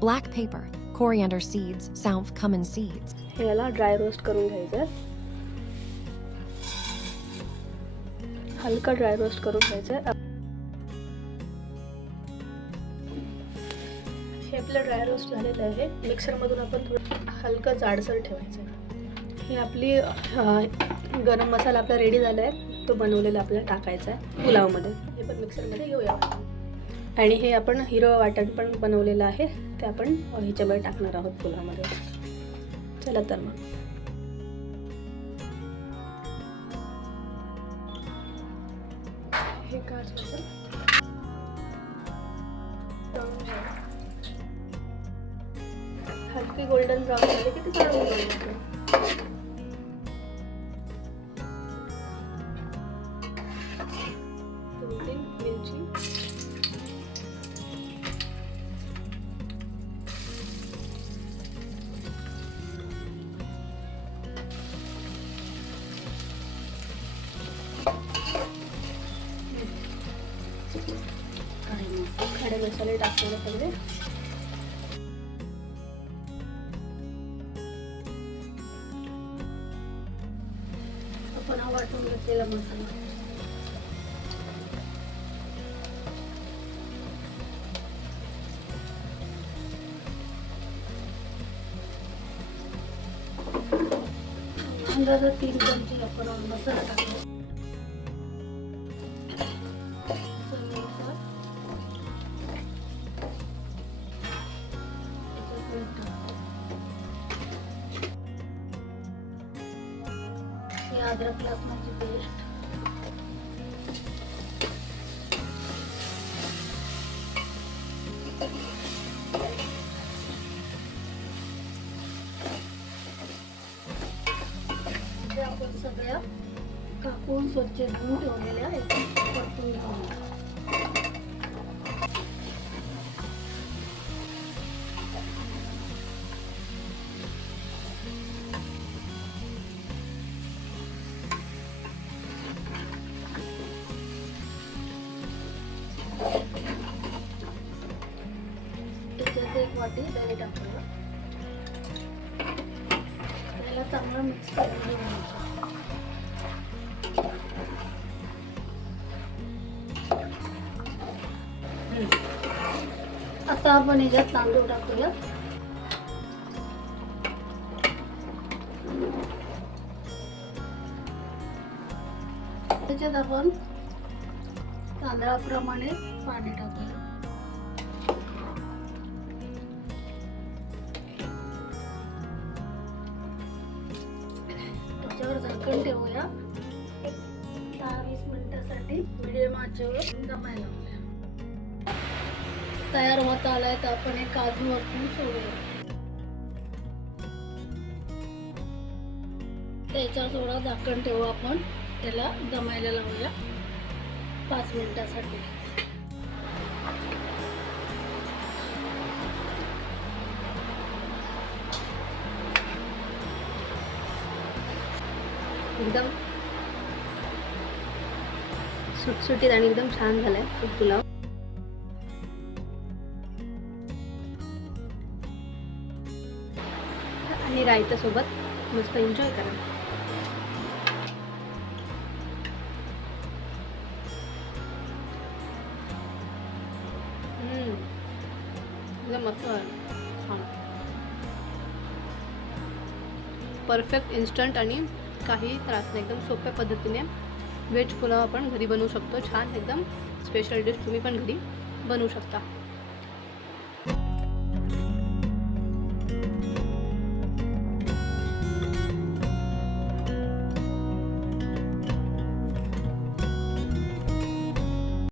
Black pepper, coriander seeds, south cumin seeds. हे याला dry roast करून घ्यायचं आहे. हलका ड्राय रोस्ट करून घ्यायचं आहे. हे आपलं ड्राय रोस्ट झालेलं आहे. मिक्सरमधून आपण थोडं हलकं जाडसर ठेवायचं आहे. हे आपली गरम मसाला आपला रेडी झाला आहे. तो बनवलेला आपल्याला टाकायचा आहे पुलावमध्ये. हे पण मिक्सरमध्ये घेऊया. आणि हे आपण हिरवं वाटण पण बनवलेलं आहे, ते आपण ह्याच्यामध्ये टाकणार आहोत पुलावमध्ये. चला तर मग हे काजूचं हलकी गोल्डन ब्राऊन झाले की ते काढून घ्यायचं. मिरची, खडे मसाले टाकलेले सगळे. आपण हा वाटून घेतलेला मसाला अंदाजा 3 चमचे आपण मसाला टाकतो. अदरक लसणाची पेस्ट, आपण सगळ्या कापून स्वच्छ धुवून ठेवलेल्या परतून घेऊया. त्याच्यात 1 वाटी दही टाकूया. त्याला चांगलं मिक्स करून घ्यायचं. आता आपण याच्यात तांदूळ टाकूया. त्याच्यात आपण तांदळाप्रमाणे पाणी टाकूया. त्याच्यावर झाकण ठेवूया. 10-20 मिनिटासाठी मीडियम आचेवर दमायला लावूया. तयार होत आलाय तर आपण एक काजू वरतून सोडूया. त्याच्यावर थोडा झाकण ठेवू. आपण त्याला दमायला लावूया 5 मिनिटासाठी. एकदम सुटसुटीत आणि एकदम छान झालाय पुलाव. आणि रायता सोबत मस्त एन्जॉय करा. एकदम मस्त छान, परफेक्ट, इन्स्टंट आणि काही त्रास नाही. एकदम सोप्या पद्धतीने व्हेज पुलाव आपण घरी बनवू शकतो. छान एकदम स्पेशल डिश तुम्ही पण घरी बनवू शकता.